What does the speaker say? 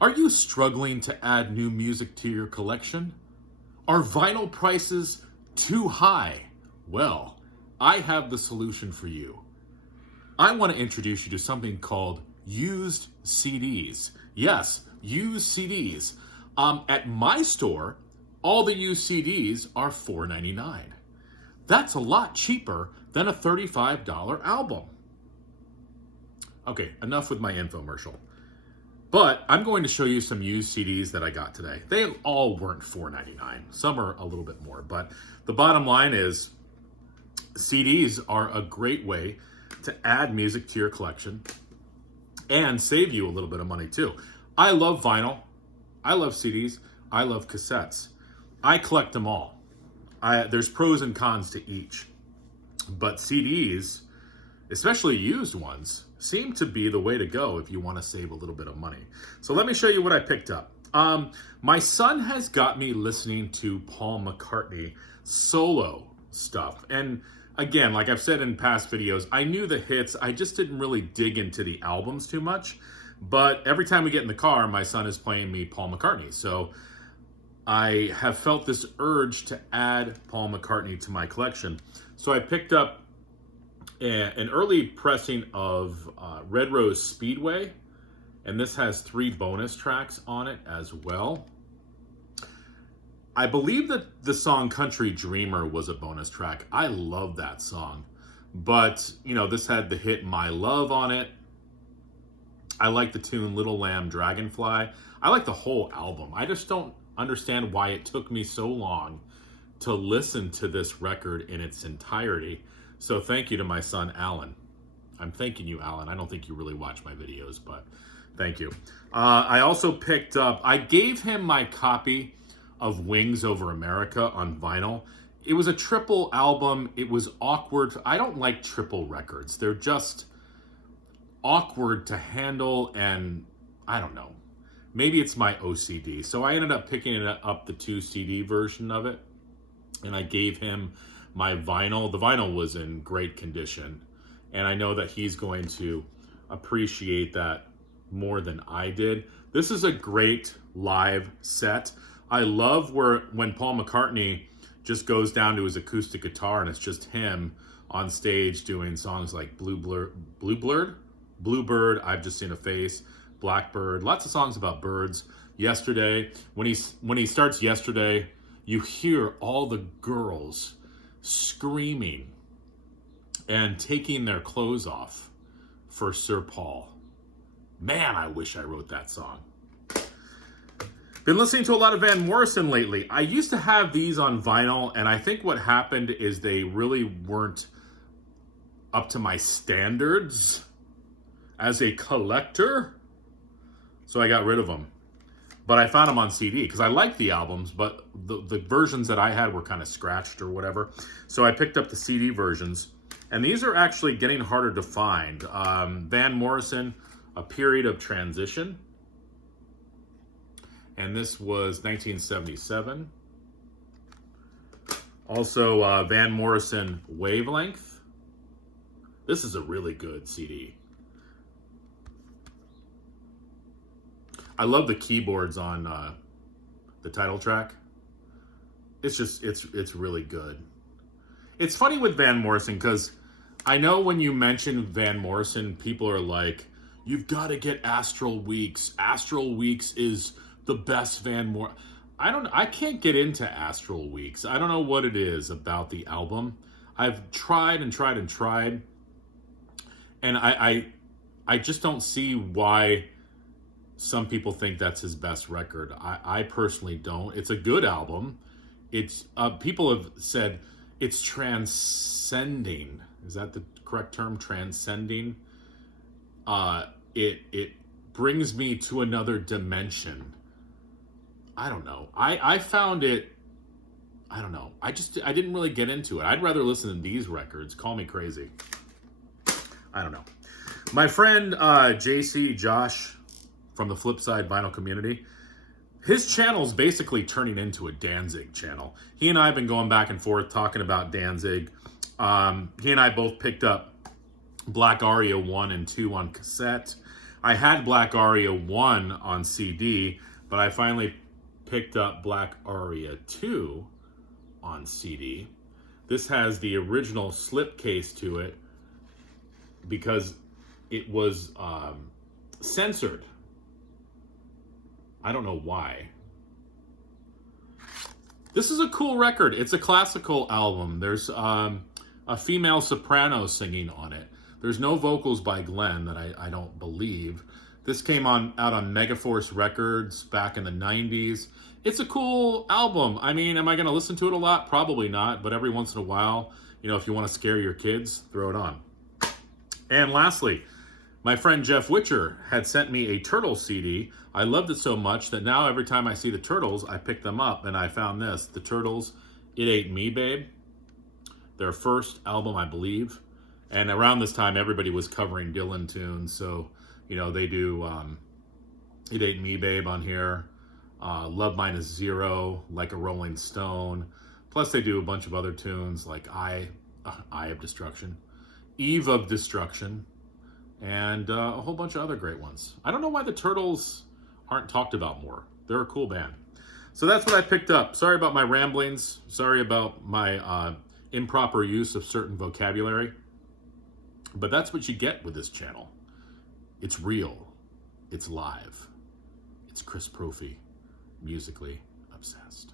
Are you struggling to add new music to your collection? Are vinyl prices too high? Well, I have the solution for you. I want to introduce you to something called used CDs. Yes, used CDs. At my store, all the used CDs are $4.99. That's a lot cheaper than a $35 album. Okay, enough with my infomercial. But I'm going to show you some used CDs that I got today. They all weren't $4.99. Some are a little bit more. But the bottom line is CDs are a great way to add music to your collection and save you a little bit of money too. I love vinyl. I love CDs. I love cassettes. I collect them all. There's pros and cons to each. But CDs, especially used ones, seem to be the way to go if you want to save a little bit of money. So let me show you what I picked up. My son has got me listening to Paul McCartney solo stuff. And again, like I've said in past videos, I knew the hits. I just didn't really dig into the albums too much. But every time we get in the car, my son is playing me Paul McCartney. So I have felt this urge to add Paul McCartney to my collection. So I picked up an early pressing of Red Rose Speedway, and this has 3 bonus tracks on it as well. I believe that the song Country Dreamer was a bonus track. I love that song. But, you know, this had the hit My Love on it. I like the tune Little Lamb Dragonfly. I like the whole album. I just don't understand why it took me so long to listen to this record in its entirety. So thank you to my son, Alan. I'm thanking you, Alan. I don't think you really watch my videos, but thank you. I also picked up, I gave him my copy of Wings Over America on vinyl. It was a triple album. It was awkward. I don't like triple records. They're just awkward to handle, and I don't know. Maybe it's my OCD. So I ended up picking up the 2 CD version of it, and I gave him my vinyl. The vinyl was in great condition, and I know that he's going to appreciate that more than I did. This is a great live set. I love when Paul McCartney just goes down to his acoustic guitar and it's just him on stage doing songs like Bluebird, I've Just Seen a Face, Blackbird, lots of songs about birds. Yesterday, when he starts Yesterday, you hear all the girls screaming and taking their clothes off for Sir Paul. Man, I wish I wrote that song. Been listening to a lot of Van Morrison lately. I used to have these on vinyl, and I think what happened is they really weren't up to my standards as a collector, so I got rid of them. But I found them on CD because I like the albums, but the versions that I had were kind of scratched or whatever. So I picked up the CD versions, and these are actually getting harder to find. Van Morrison, A Period of Transition, and this was 1977. Also, Van Morrison, Wavelength. This is a really good CD. I love the keyboards on the title track. It's really good. It's funny with Van Morrison because I know when you mention Van Morrison, people are like, you've got to get Astral Weeks. Astral Weeks is the best Van Morrison. I can't get into Astral Weeks. I don't know what it is about the album. I've tried and tried and tried, and I just don't see why some people think that's his best record. I personally don't. It's a good album. It's people have said it's transcending. Is that the correct term? Transcending. It brings me to another dimension. I don't know. I found it. I don't know. I didn't really get into it. I'd rather listen to these records. Call me crazy. I don't know. My friend JC Josh from the Flipside Vinyl community, his channel's basically turning into a Danzig channel. He and I have been going back and forth talking about Danzig. He and I both picked up Black Aria 1 and 2 on cassette. I had Black Aria 1 on CD, but I finally picked up Black Aria 2 on CD. This has the original slipcase to it because it was censored. I don't know why. This is a cool record. It's a classical album. There's a female soprano singing on it. There's no vocals by Glenn that I don't believe. This came out on Megaforce Records back in the 90s. It's a cool album. I mean, am I going to listen to it a lot? Probably not, but every once in a while, you know, if you want to scare your kids, throw it on. And lastly, my friend Jeff Witcher had sent me a Turtles CD. I loved it so much that now every time I see the Turtles, I pick them up, and I found this, the Turtles, It Ain't Me, Babe. Their first album, I believe. And around this time, everybody was covering Dylan tunes, so, you know, they do It Ain't Me, Babe on here. Love Mine is Zero, Like a Rolling Stone. Plus they do a bunch of other tunes like Eye of Destruction, Eve of Destruction, and a whole bunch of other great ones. I don't know why the Turtles aren't talked about more. They're a cool band. So that's what I picked up. Sorry about my ramblings. Sorry about my improper use of certain vocabulary. But that's what you get with this channel. It's real. It's live. It's Chris Profey. Musically obsessed.